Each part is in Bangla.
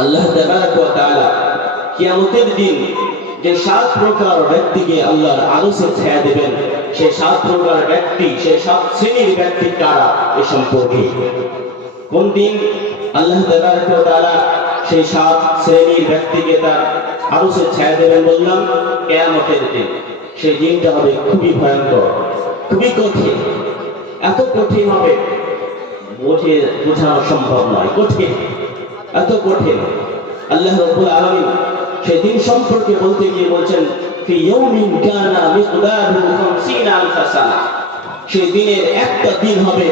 আল্লাহ কিয়ামতের দিন যে সাত প্রকার ব্যক্তিকে আল্লাহর আরশে ছায়া দেবেন, সেই সাত প্রকার ব্যক্তি, সেই সাত শ্রেণির ব্যক্তি কারা এ সম্পর্কে? কোন দিন? আল্লাহ তাআলা সেই সাত শ্রেণির ব্যক্তিকে তার আরশে ছায়া দেবেন বললাম, কিয়ামতের দিন। সেই দিনটা হবে খুবই ভয়ঙ্কর, খুবই কঠিন। এত কঠিন হবে বোঝে বোঝানো সম্ভব নয়, কঠিন। এত কঠিন। আল্লাহ রব্বুল আলামিন সেই দিন সম্পর্কে বলতে গিয়ে বলছেন, ফি ইয়াউমিন কানা মিকদারুহু 50 আলফ সানা সেই দিনের একটা দিন হবে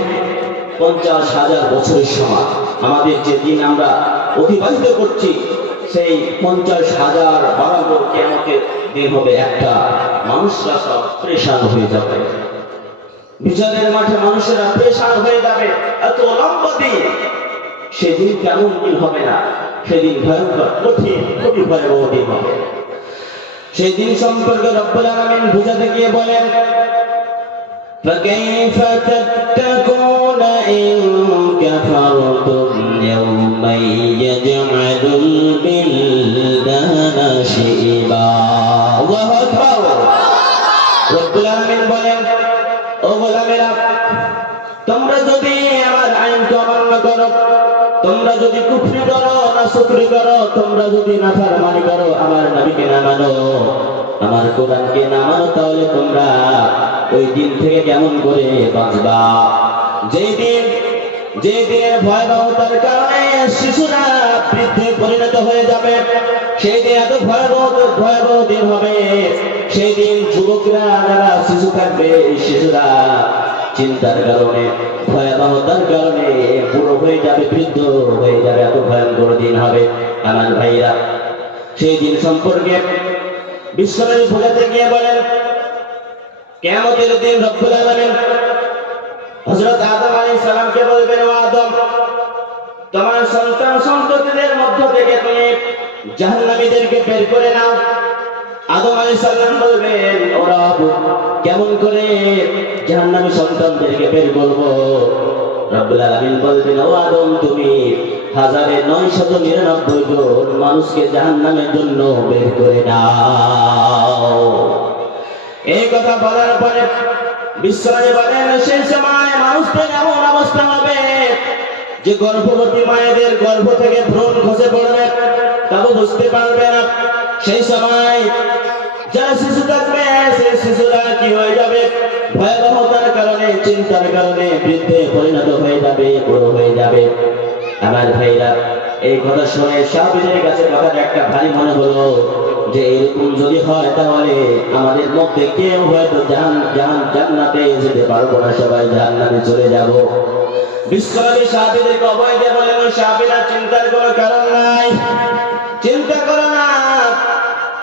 পঞ্চাশ হাজার বছরের সমান। আমাদের যে দিন আমরা অতিবাহিত করছি, সেই পঞ্চাশ হাজার বারাবর কেমতের দিন হবে একটা মানুষরা সব পরেশান হয়ে যাবে। বিচারের মাঠে মানুষেরা পেশান হয়ে যাবে। এত লম্বা দিন সেদিন কেমন দিন হবে না সেদিন ভয়ঙ্কর কঠিন খুবই ভয়াবহ দিন হবে সেই দিন সম্পর্কে রব্বুল আলামিন বুঝাতে গিয়ে বলেন فكيف تتقون إن كفرتم يوما يجعل البلدان شيبا الله أكبر রব্বুল আলামিন বলেন ও গোলামেরা তোমরা যদি আমার আইনকে অমান্য করো। তোমরা যদি কুফরি করো, না শুকরি করো, তোমরা যদি না ফারমানি করো, আমার নবীকে না মানো। আমার কোরআনকে না মানো, তাহলে তোমরা ওই দিন থেকে কেমন করে বাঁচবা? যেই দিন যে দিনের ভয়াবহতার কারণে শিশুরা বৃদ্ধে পরিণত হয়ে যাবে, সেই দিন এত ভয়াবহ ভয়াবহ দিন হবে। সেই দিন যুবকরা, যারা শিশু থাকবে, শিশুরা চিন্তার কারণে ভয়াবহতার কারণে বুড়ো হয়ে যাবে, বৃদ্ধ হয়ে যাবে, এত ভয়ঙ্কর দিন হবে। আমার ভাইরা, সেই দিন সম্পর্কে বিশ্বনবী বোঝাতে গিয়ে বলেন কেমতের দিন রব্বুল আলামিন হযরত আদম আলাইহিস সালামকে বলবেন, ও আদম, তোমার সন্তান সন্ততিদের মধ্য থেকে তুমি জাহান্নামীদেরকে বের করে নাও। আদম আলাইহিস সালাম বলবেন, ও রব, কেমন করে জাহান্নামী সন্তানদেরকে বের করব? রব্বুল আলামিন বলবেন, ও আদম, তুমি হাজারে নয় শত নিরানব্বই জন মানুষকে জাহান্নামের জন্য বের করে দাও। এই কথা বলার পরে বিশ্বরাজে বলেন সেই সময় মানুষদের এমন অবস্থা হবে যে গর্ভবতী মায়েদের গর্ভ থেকে ভ্রূণ খসে পড়বে। তাও বুঝতে পারবে না সেই সময় যারা শিশু থাকবে, সেই শিশুরা কি হয়ে যাবে? ভয়াবহতার কারণে, চিন্তার কারণে বৃদ্ধে পরিণত হয়ে যাবে, বড় হয়ে যাবে। আমার ভাইরা, এই কথা শুনে সাহাবীদের কাছে কথাটা একটা ভারী মনে হলো যে, এরকম যদি হয় তাহলে আমাদের মধ্যে কেউ হয়তো জান জান জান্নাতে যেতে পারব না, সবাই জান্নাতে চলে যাব। বিশ্বনবী সাহাবীদেরকে অভয় দিয়ে বলেন "ও সাহাবীরা, চিন্তার কোনো কারণ নাই। চিন্তা করো না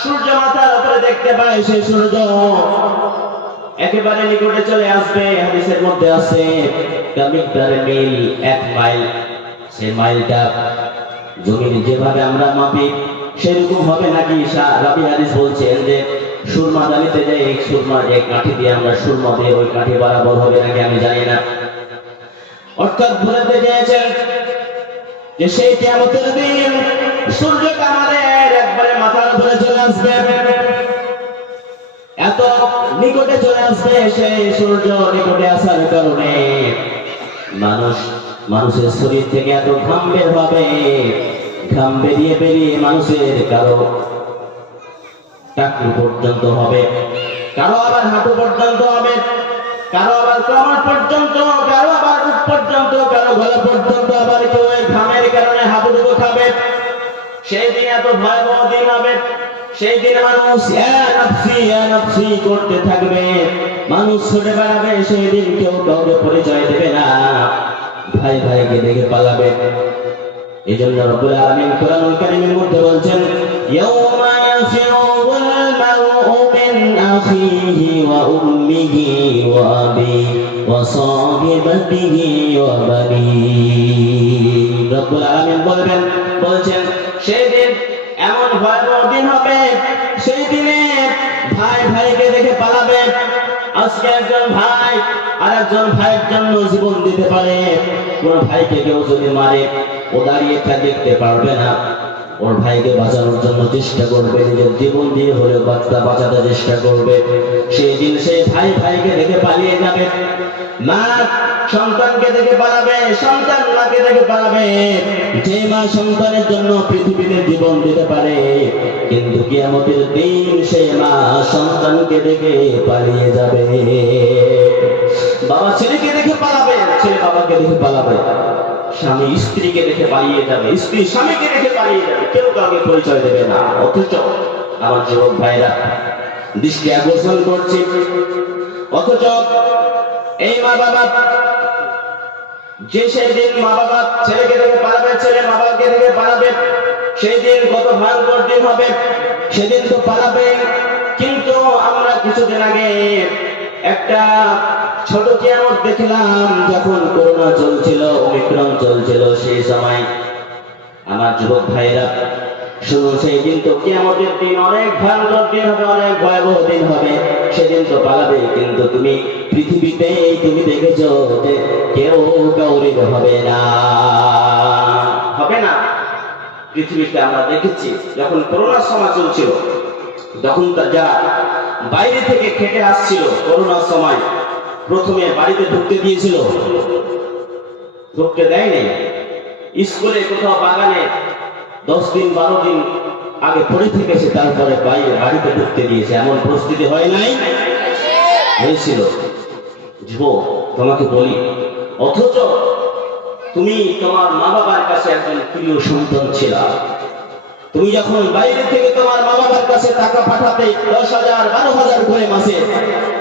সূর্য মাথার উপরে দেখতে সেই সূর্য একেবারে নিকটে চলে আসবে, হাদিসের মধ্যে আছে মিল, এক মাইল। সেই মাইলটা যেভাবে আমরা মাপি, সেরকম হবে নাকি? রাবি হাদিস বলছেন যে, সুরমা দানিতে যে এই সুরমা যে কাঠি দিয়ে আমরা সুরমা দিয়ে ওই কাঠি বরাবর হবে নাকি আমি জানি না। অর্থাৎ বোঝাতে চেয়েছেন যে সেই কেমতের দিন আমাদের একবারে মাথার চলে আসবে। এত নিকটে চলে আসবে সেই সূর্য নিকটে আসার কারণে। মানুষ, মানুষের শরীর থেকে এত ঘাম বের হবে। ঘাম বেরিয়ে বেরিয়ে মানুষের কারও টাকু পর্যন্ত হবে, কারও আবার হাঁটু পর্যন্ত হবে, কারও আবার কমর পর্যন্ত কারও আবার পর্যন্ত, কারও গলা পর্যন্ত আবার কেউ ঘামের কারণে হাবুডুবু খাবে সেই দিন এত ভয়াবহ দিন হবে। সেই দিন মানুষ করতে থাকবে। মানুষ ছুটে বেড়াবে সেই দিন কেউ কাউকে পরিচয় দেবে না। ভাই ভাইকে দেখে পালাবে। এই জন্য রব্বুল আলামিন কোরআনুল কারীমের মধ্যে বলছেন, ইয়াউমা ইয়াফিরুল মারউ মিন আখিহি ওয়া উম্মিহি ওয়া আবিহি ওয়া সাহিবাতিহি ওয়া বানিহি। রব্বুল আলামিন বলবেন, বলছেন সেদিন এমন ভয়াবহ দিন হবে, সেই দিনে ভাই ভাইকে দেখে পালাবে। আজকে একজন ভাই আর ভাইয়ের জন্য জীবন দিতে পারে। কোন ভাইকে কেউ যদি মারে, ও দাঁড়িয়ে তা দেখতে পারবে না। ওর ভাইকে বাঁচানোর জন্য চেষ্টা করবে, নিজের জীবন দিয়ে হলেও বাচ্চা বাঁচাতে চেষ্টা করবে। সেই দিন সেই ভাই ভাইকে দেখে পালিয়ে যাবে। মা সন্তানকে দেখে পালাবে, সন্তান মাকে দেখে পালাবে। যে মা সন্তানের জন্য পৃথিবীতে জীবন দিতে পারে, কিন্তু কিয়ামতের দিন সেই মা সন্তানকে দেখে পালিয়ে যাবে। বাবা ছেলেকে দেখে পালাবে, ছেলে বাবাকে দেখে পালাবে। স্বামী স্ত্রীকে দেখে পালিয়ে যাবে, স্ত্রী স্বামীকে দেখে পালিয়ে যাবে, কেউ কাউকে পরিচয় দেবে না। অথচ আমার যুবক ভাইরা, দৃষ্টি আকর্ষণ করছে। অথচ এই মা বাবা যে সেই দিন মা বাবা ছেলেকে দেখে পালাবে ছেলে মা বাবাকে দেখে পালাবে সেই দিন কত ভয়ঙ্কর দিন হবে, সেদিন তো পালাবে। কিন্তু আমরা কিছুদিন আগে একটা ছোট কিয়ামত দেখলাম, যখন করোনা চলছিল, ওমিক্রন চলছিল সেই সময়। আমার যুবক ভাইরা শুনুন সেই দিন তো কিয়ামতের দিন অনেক ভয়ঙ্কর দিন হবে, অনেক ভয়াবহ দিন হবে, সেদিন তো পালাবে, কিন্তু তুমি পৃথিবীতে তুমি দেখেছ যে কেউ গৌরব হবে না। হবে না। পৃথিবীতে আমরা দেখেছি যখন করোনার সময় চলছিল তখন যারা বাইরে থেকে খেটে আসছিল করোনার সময়, প্রথমে বাড়িতে ঢুকতে দিয়েছিল। ঢুকতে দেয়নি। স্কুলে কোথাও বাগানে দশ দিন, বারো দিন আগে পড়ে থেকেছে, তারপরে বাইরে বাড়িতে ঢুকতে দিয়েছে। এমন পরিস্থিতি হয় নাই? হয়েছিল। যুবক তোমাকে বলি। অথচ তুমি তোমার মা বাবার কাছে একজন প্রিয় সন্তান ছিলা। তুমি যখন বাইরে থেকে তোমার মা বাবার কাছে টাকা পাঠাতে দশ হাজার, বারো হাজার করে মাসে,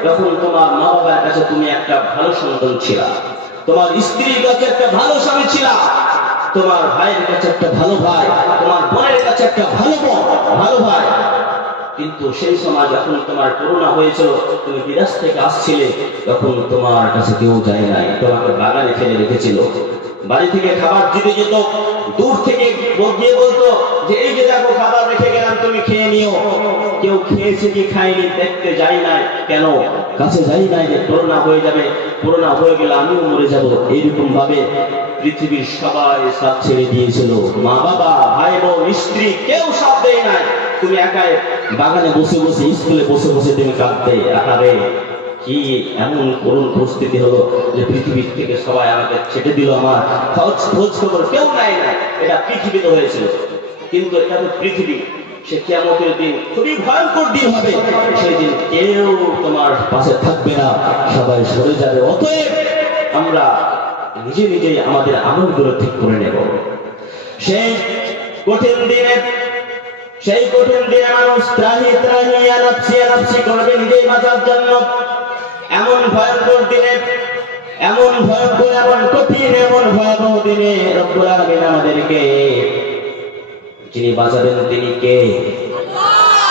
তখন তোমার মা বাবার কাছে তুমি একটা ভালো সন্তান ছিলা। তোমার স্ত্রীর কাছে একটা ভালো স্বামী ছিলা। তোমার ভাইয়ের কাছে একটা ভালো ভাই, তোমার বোনের কাছে একটা ভালো বোন, ভালো ভাই। কিন্তু সেই সময় যখন তোমার করোনা হয়েছিল, তুমি বিদেশ থেকে আসছিলে, তখন তোমার কাছে কেউ যায় নাই, তোমাকে বাগানে ফেলে রেখেছিল। বাড়ি থেকে খাবার দিতে যেত, দূর থেকে গিয়ে বলতো, যে এই যে দেখো, খাবার রেখে গেলাম, তুমি খেয়ে নিও। কেউ খেয়েছে কি খায়নি, দেখতে যাই নাই। কেন? কাছে যাই নাই যে করোনা হয়ে যাবে করোনা হয়ে গেলে আমিও মরে যাব। এইরকম ভাবে পৃথিবীর সবাই সাথ ছেড়ে দিয়েছিল। মা বাবা ভাই বোন স্ত্রী, কেউ সাথ দেয় নাই। তুমি একাই বাগানে বসে বসে, স্কুলে বসে বসে তুমি কাঁদতে আহারে, কি এমন করুণ পরিস্থিতি হলো যে পৃথিবীর থেকে সবাই আমাকে ছেটে দিল আমার খোঁজ খোঁজ খবর কেউ নাই নাই। এটা পৃথিবীতে হয়েছিল। কিন্তু এটা তো পৃথিবী। সে কিয়ামতের দিন খুবই ভয়ঙ্কর দিন হবে। সেই কেউ তোমার পাশে থাকবে না। সবাই সরে যাবে। অতএব আমরা নিজে নিজেই আমাদের আমলগুলো ঠিক করে নেব। সেই কঠিন দিনে সেই কঠিন দিয়ে মানুষ ত্রাহি ত্রাহি আনাপসি আনাপসি করবে নিজেই বাঁচার জন্য। এমন ভয়ঙ্কর দিনে, এমন ভয়ঙ্কর, এমন কঠিন, এমন ভয়াবহ দিনে রব্বুল আলামিন আমাদেরকে, যিনি বাঁচাবেন তিনি কে?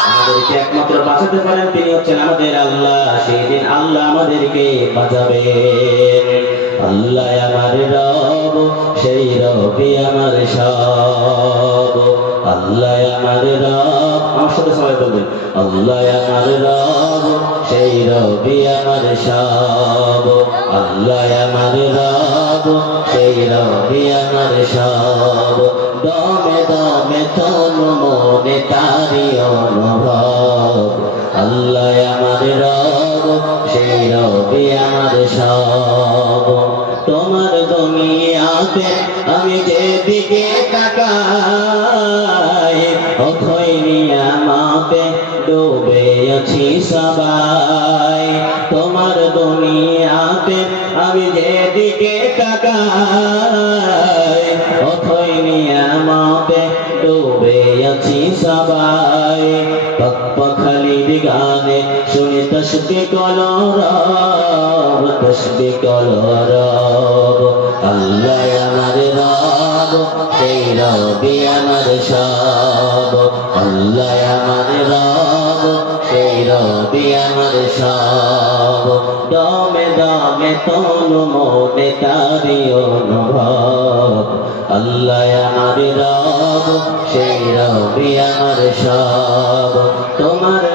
আমাদেরকে একমাত্র বাঁচাতে পারেন তিনি হচ্ছেন আমাদের আল্লাহ। সেই দিন আল্লাহ আমাদেরকে বাঁচাবেন। আল্লাহ আমার রব, সেই রবি আমার সব। আল্লাহ আমার রব। আমার সাথে সবাই বলবেন, আল্লাহ আমার রব, সেই রবি আমার সব। আল্লাহ আমার রব, সেই রবি আমার সব। দমে দমে তন মনে তারি অনুভব। আল্লাহ আমার রব, সেই রবি আমার সব। দুনিয়াতে আমি যেদিকে তাকাই অথই নিয়ামতে ডুবে আছি সবাই। তোমার দুনিয়াতে আমি যেদিকে অথই আছি সবাই। তসবি কলরব। আল্লাহ সেই রবি আমার সব, আল্লাহ আমার রব, সেই রবি আমার সব। দমে দমে তনু মনে তারি অনুভব, আল্লাহ আমার রব, সেই রবি আমার সব। তোমার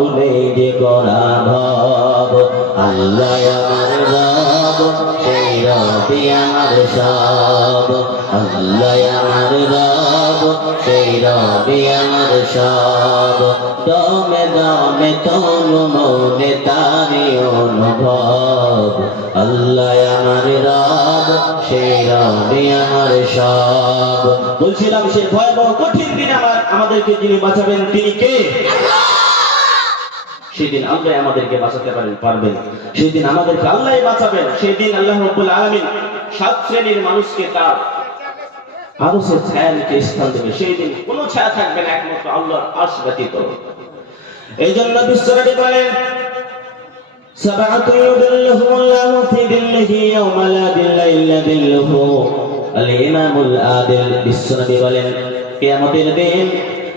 নেই যে পরাভব আল্লাহ আমার রব, সেই রবি আমার সব। আল্লাহ আমার রব, সেই রবি আমার সব। দমে দমে তনু মনে তারি অনুভব। আল্লাহ আমার রব, সেই রবি আমার সব। বলছিলাম সে ভয়াবহ কঠিন দিন আমার আমাদেরকে যিনি বাঁচাবেন, তিনি কে? সেদিন আল্লাহ আমাদেরকে বাঁচাতে পারেন পারবেন সেদিন আমাদেরকে আল্লাহ বাঁচাবেন সেদিন আল্লাহ রব্বুল আলামিন সাত শ্রেণীর মানুষকে তার আরো সে ছায়া নিচে স্থান দেবে সেই দিন কোনো ছায়া থাকবে না একমাত্র আল্লাহর আশ ব্যতীত এই জন্য বিশ্বরাটি বলেন سبعة يظلهم الله في ظله يوم لا ظل إلا ظله الإمام العادل বিশ্বনবী বলেন কিয়ামতের দিন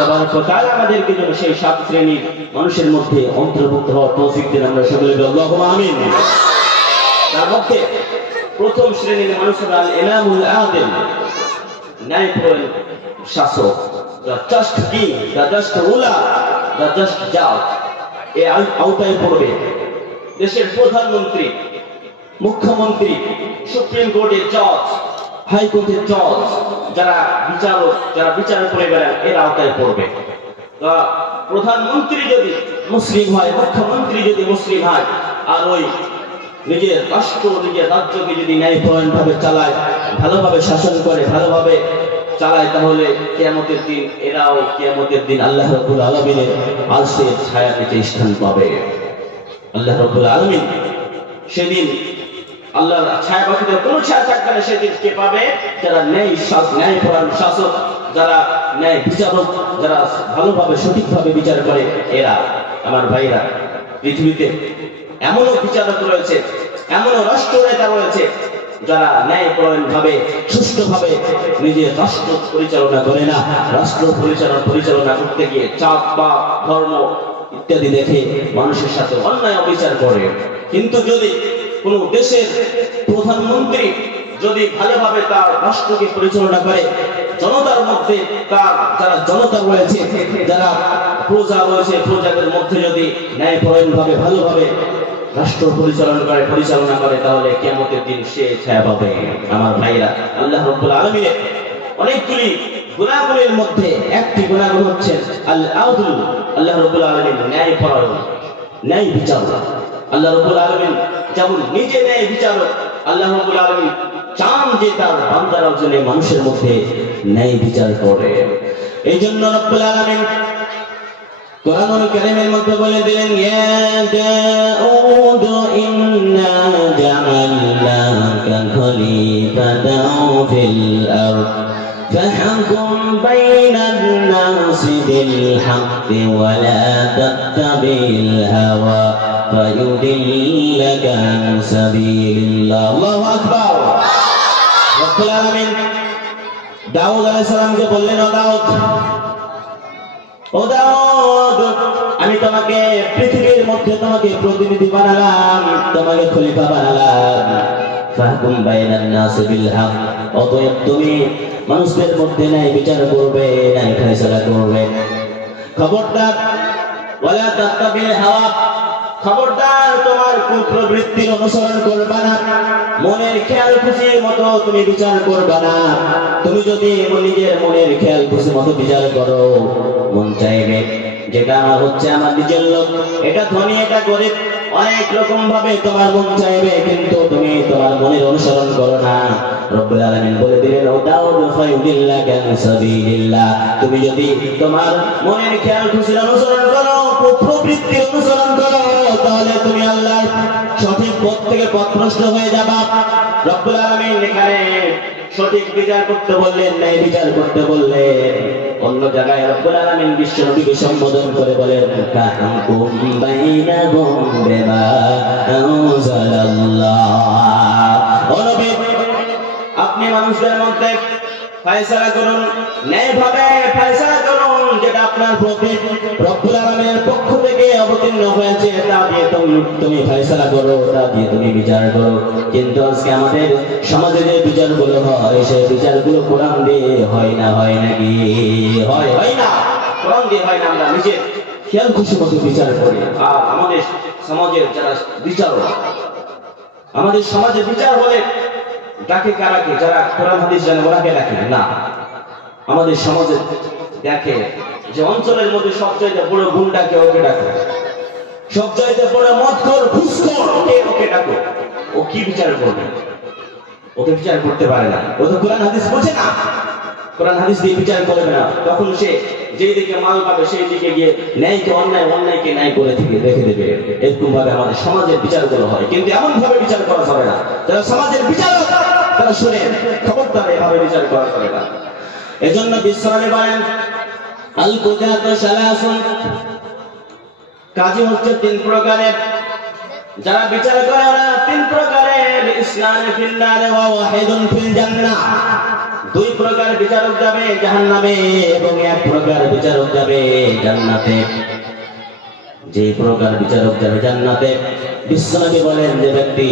আমাদেরকে যেন সেই সাত শ্রেণির মানুষের মধ্যে অন্তর্ভুক্ত আমরা সকলে আমিন। তার মধ্যে প্রথম শ্রেণির শাসক। দেশের প্রধানমন্ত্রী, মুখ্যমন্ত্রী, সুপ্রিম কোর্টের জজ হাইকোর্টের জজ, যারা বিচারক, যারা বিচার করে বেড়ান এর আওতায় পড়বে। প্রধানমন্ত্রী যদি মুসলিম হয়, মুখ্যমন্ত্রী যদি মুসলিম হয়, আর ওই নিজের রাষ্ট্র, নিজের রাজ্যকে যদি ন্যায়পরায়ণ ভাবে চালায়, ভালোভাবে শাসন করে, ভালোভাবে চালায়, তাহলে কিয়ামতের দিন এরাও কিয়ামতের দিন আল্লাহ রাব্বুল আলামিনের আরশের ছায়া নিচে স্থান পাবে। আল্লাহ রাব্বুল আলামিন সেদিন আল্লাহর ছায়া পাখিদের কোনো ছায়া থাকবে না সেদিন কে পাবে? যারা শাস ন্যায় পরায়ণ শাসক, যারা ন্যায় বিচারক, যারা ভালোভাবে, সঠিকভাবে বিচার করে, এরা আমার ভাইরা। পৃথিবীতে এমনও বিচারক রয়েছে, এমনও রাষ্ট্র নেতা রয়েছে, যারা ন্যায় পরায়ণ ভাবে সুষ্ঠুভাবে নিজের রাষ্ট্র পরিচালনা করে না, রাষ্ট্র পরিচালনা পরিচালনা করতে গিয়ে চাপ বা ধর্ম ইত্যাদি দেখে মানুষের সাথে অন্যায় অবিচার করে। কিন্তু যদি কোনো দেশের প্রধানমন্ত্রী যদি ভালোভাবে তার রাষ্ট্রকে পরিচালনা করে, জনতার মধ্যে তার যারা জনতা রয়েছে, যারা প্রজা রয়েছে, প্রজাদের মধ্যে যদি ন্যায়পরায়ণ ভাবে ভালোভাবে রাষ্ট্র পরিচালনা করে পরিচালনা করে, তাহলে কেমতের দিন সে ছায়া পাবে। আমার ভাইরা, আল্লাহ রব্বুল আলমিনের অনেকগুলি গুণাগুণের মধ্যে একটি গুণাগুণ হচ্ছে আল আউদুল আল্লাহ রব্বুল আলমিন ন্যায় পরায়ণ ন্যায় বিচারক আল্লাহ রব্বুল আলমিন যেমন নিজে ন্যায় বিচারক আল্লাহ রব্বুল আলমিন চান যে তার বান্দার জন্য মানুষের মধ্যে ন্যায় বিচার করে এই জন্য রব্বুল আলমিন কোরআনুল কারীমের মধ্যে বলে দিলেন ইয়া দাউদ ইন্না জাআলনাকা খলিফাতাও ফিল আরদ فاحكم بين الناس بالحق ولا تتبع الهوى فيضلك عن سبيل الله الله اكبر رب العالمين দাউদ আলাইহিস সালামকে বললেন ও দাউদ ও দাউদ আমি তোমাকে পৃথিবীর মধ্যে তোমাকে প্রতিনিধি বানালাম তোমাকে খলিফা বানালাম ফাহকুম বাইনান নাস বিল হক অতএব তুমি মানুষদের মধ্যে ন্যায় বিচার করবে ন্যায় ফয়সালা করবে খবরদার ওয়ালা তাত্তাবিল হাওয়া খবরদার তোমার কুপ্রবৃত্তির অনুসরণ করবা না। মনের খেয়াল মতো তুমি বিচার করবা না। তুমি যদি নিজের মনের খেয়াল খুশি মতো বিচার করো, মন চাইবে যেটা আমার হচ্ছে আমার নিজের লোক। এটা ধনী, এটা গরিব, অনেক রকম ভাবে তোমার মন চাইবে, কিন্তু তুমি তোমার মনের অনুসরণ করো না। রব্বুল আলামিন বলে দিলেন ও দাউদ ফায়ুদিল্লাকা সাবিলিল্লাহ। তুমি যদি তোমার মনের খেয়াল খুশির অনুসরণ করো অনুসরণ করো, তাহলে তুমি আল্লাহর সঠিক পথ থেকে পথভ্রষ্ট হয়ে যাবা। রব্বুল আলামিন এখানে সঠিক বিচার করতে বললেন, ন্যায় বিচার করতে বললেন। অন্য জায়গায় রব্বুল আলামিন বিশ্ব নবীকে সম্বোধন করে বলেন ও নবী, আপনি মানুষদের মধ্যে ফয়সালা করুন, ন্যায়ভাবে ফয়সালা করুন, যেটা আপনার প্রতি তুমি ফয়সালা করো তা দিয়ে তুমি বিচার করো। কিন্তু আজকে আমাদের সমাজে যে বিচারগুলো হয়, সেই বিচারগুলো কোরআন দিয়ে হয় না, হয় নাকি? হয় হয় না। কোরআন দিয়ে হয় না, আমরা নিজে খেয়াল খুশি মতো বিচার করি। আর আমাদের সমাজের যারা বিচারক, আমাদের সমাজে বিচার বলে ডাকে কারাকে যারা কোরআন, হাদিস জানে ওরাকে ডাকে? না। আমাদের সমাজে দেখে যে অঞ্চলের মধ্যে সবচাইতে বড় গুন্ডাকে ওকে ডাকো। সবচাইতে বড় মদখোর ঘুষখোর ওকে ওকে ডাকো। ও কি বিচার করবে? ওকে বিচার করতে পারে না। ও তো কোরআন হাদিস বোঝে না। কোরআন হাদিস দিয়ে বিচার করবে না। তখন সে যেই দিকে মাল পাবে, সেই দিকে গিয়ে ন্যায়কে, অন্যায়, অন্যায়কে ন্যায় করে থেকে রেখে দেবে। এরকম ভাবে আমাদের সমাজের বিচারগুলো হয়। কিন্তু এমন ভাবে বিচার করা যাবে না। যারা সমাজের বিচারক, তারা শুনে, খবরদার এভাবে বিচার করা যাবে না। এজন্য বিশ্বরানী বলেন আল কুজাত সালাসুন। কাজী হচ্ছে তিন প্রকারের। যারা বিচার করে ওরা তিন প্রকারের। ইসলাম ফিল নারে ওয়া ওয়াহিদুন ফিল জান্নাহ। দুই প্রকার বিচারক যাবে জাহান্নামে এবং এক প্রকার বিচারক যাবে জান্নাতে। যে প্রকার বিচারক যাবে জান্নাতে, বিশ্বনবী বলেন যে ব্যক্তি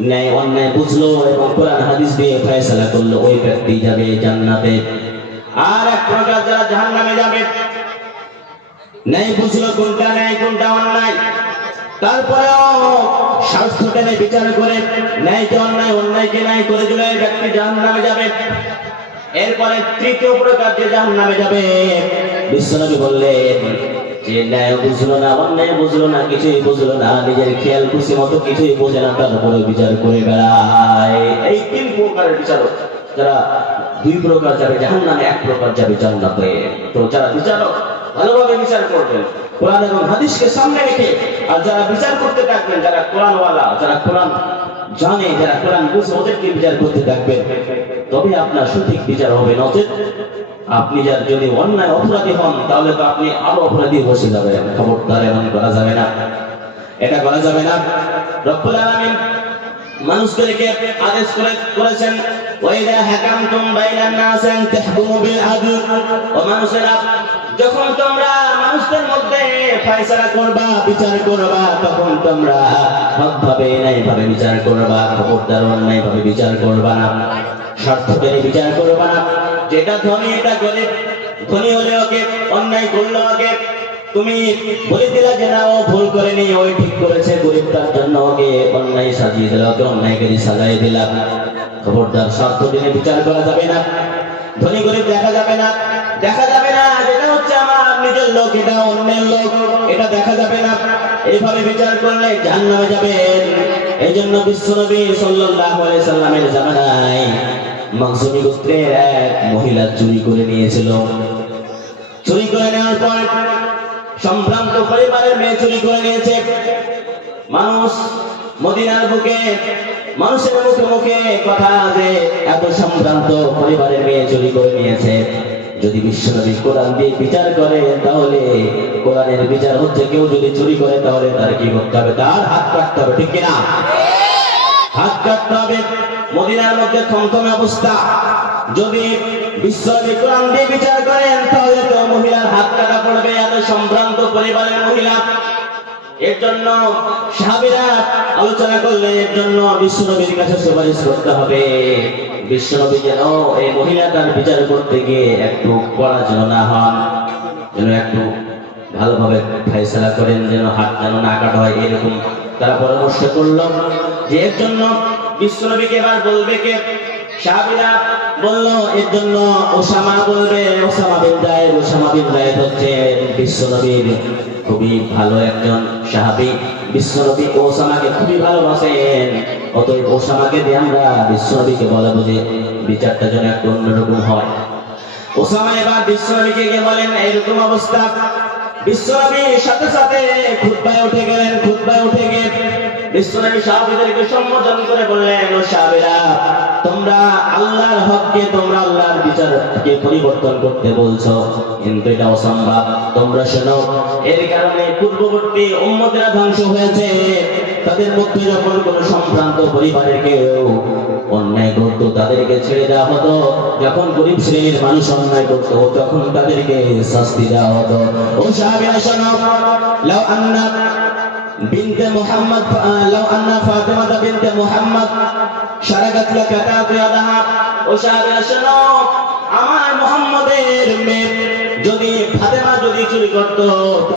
ন্যায় অন্যায় বুঝলো এবং কোরআন হাদিস দিয়ে ফয়সালা করল, ওই ব্যক্তি যাবে জান্নাতে। আর এক প্রকার যারা জাহান্নামে যাবে ন্যায় বুঝলো কোনটা ন্যায় কোনটা অন্যায়? তারপরেও স্বার্থ টেনে বিচার করে ন্যায়কে অন্যায় অন্যায়কে ন্যায় করে দিলে ব্যক্তি জাহান নামে যাবে। এরপরে তৃতীয় প্রকার যে জাহান নামে যাবে, বিশ্বনবী বললেন না নিজের খেয়াল খুশি মতো কিছুই বোঝে না বিচার করে এই বিচারক দুই প্রকার এক প্রকার যারা বিচারক ভালোভাবে বিচার করবেন। কোরআন এবং হাদিসকে সামনে রেখে আর যারা বিচার করতে থাকবেন, যারা কোরআনওয়ালা, যারা কোরআন জানে, যারা কোরআন বুঝে, ওদেরকে বিচার করতে থাকবেন। তবে আপনার সঠিক বিচার হবে, নচেত আপনি যার যদি অন্যায় অপরাধী হন, তাহলে তো আপনি আরও অপরাধী বসে যাবেন। খবরদার এমন করা যাবে না। এটা করা যাবে না। রব্বুল আলামিন মানুষদেরকে আদেশ করে, করেছেন ওয়াইদা হাকামতুম বাইনান নাস আন তাহকুমু বিল আদল। ও মানুষেরা যখন তোমরা মানুষদের মধ্যে ফয়সালা করবা, বিচার করবা, তখন তোমরা হকভাবে ন্যায়ভাবে বিচার করবা, খবরদার অন্যায়ভাবে বিচার করবা না। স্বার্থ টেনে বিচার করবা না। যেটা ধনী, এটা গরিব ধনী হলে ওকে অন্যায় করল ওকে। তুমি বলে দিলা যে, না, ও ভুল করেনি, ওই ঠিক করেছে। গরিব তার জন্য ওকে অন্যায় সাজিয়ে দিলা, ওকে অন্যায়কারী সাজাই দিলাম খবরদার স্বার্থ টেনে বিচার করা যাবে না। ধনী গরিব দেখা যাবে না। দেখা যাবে না নিজের লোক এটা অন্যের লোক, এটা দেখা যাবে না। এইভাবে বিচার করলে জাহান্নামে যাবেন এই জন্য বিশ্বনবী সাল্লাল্লাহু আলাইহি সাল্লামের জামানায় মাকজুমি গোত্রের এক মহিলা চুরি করে নিয়েছিল। চুরি করে নেওয়ার পর সম্ভ্রান্ত পরিবারের মেয়ে চুরি করে নিয়েছে। মানুষ মদিনার বুকে, মানুষের মুখে মুখে কথা যে এত সম্ভ্রান্ত পরিবারের মেয়ে চুরি করে নিয়েছে। যদি বিশ্বনবী কোরআন দিয়ে বিচার করে, তাহলে কোরআনের বিচার হচ্ছে কেউ যদি চুরি করে, তাহলে তার কি করতে হবে? তার হাত কাটতে হবে, ঠিক কিনা? হাত কাটতে হবে। মদিনার মধ্যে থমথমে অবস্থা। যদি বিশ্বনবী কোরআন দিয়ে বিচার করেন, তাহলে তো মহিলার হাত কাটা পড়বে, এত সম্ভ্রান্ত পরিবারের মহিলা। এর জন্য সাহাবীরা আলোচনা করলে এর জন্য বিশ্বনবীর কাছে সুপারিশ করতে হবে। বিশ্বনবী যেন এই মহিলাটার বিচার করতে গিয়ে একটু পরাজয় না হন, যেন একটু ভালোভাবে ফেসলা করেন, যেন হাত যেন না কাটা হয় এরকম তারা পরামর্শ করল যে এর জন্য বিশ্বনবীকে এবার বলবে কে? বলল, এর জন্য ওসামা বলবে, Osama bin Zaid, Osama bin Zaid হচ্ছে বিশ্বনবীর খুবই ভালো একজন বিশ্বনবী ওসামাকে খুবই ভালোবাসেন। অতএব ওসামাকে দিয়ে আমরা বিশ্বনবীকে বলব যে বিচারটা যেন একটু অন্যরকম হয়। ওসামা এবার বিশ্বনবীকে গিয়ে বলেন এরকম অবস্থা। বিশ্বনবী সাথে সাথে খুতবায় উঠে গেলেন, খুতবায় উঠে গিয়ে বিশ্বনবী সাহাবীদেরকে সম্বোধন করে বললেন, ও সাহাবীরা হককে তোমরা আল্লাহর বিচারকে পরিবর্তন করতে বলছো। কিন্তু এটা অসম্ভব তোমরা শোনো, এর কারণে পূর্ববর্তী উম্মতেরা ধ্বংস হয়েছে। তাদের মধ্যে যখন কোনো সম্ভ্রান্ত পরিবারের কেউ অন্যায় করতো, তাদেরকে ছেড়ে দেওয়া হতো। যখন গরিব শ্রেণির মানুষ অন্যায় করতো, তখন তাদেরকে শাস্তি দেওয়া হতো। ও সাহাবীরা, শোনো, লাউ আন্না বিনতে মুহাম্মদ লাউ আন্না ফাতিমা বিনতে মুহাম্মদ শারাকাত লাকাতাত ইয়াদাহা ও আমার মোহাম্মদের মেয়ে। যদি ফাতেমা যদি চুরি করতো